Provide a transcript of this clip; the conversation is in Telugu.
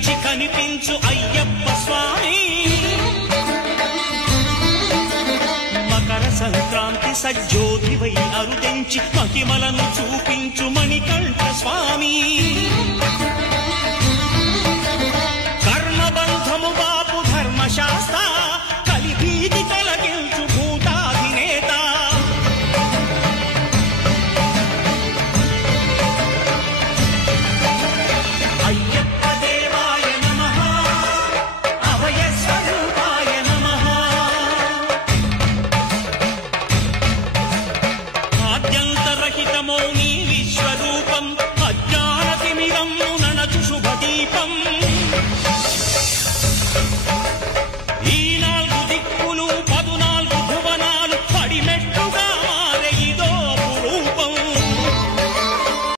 కరుణించి కనిపించు అయ్యప్ప స్వామి మకర సంక్రాంతి సజ్జోతివై అరుదెంచి మహిమలను చూపించు మణికంఠ స్వామి కర్మబంధము బాపు ధర్మశాస్త్ర కలిభీతి తొలగించు భూతాధినేత అయ్యప్ప దేవాయ నమః అభయ స్వరూపాయ నమః ఆద్యంతరహితమో నీ విశ్వరూపం అజ్ఞానతిమిరం నణచు శుభదీపం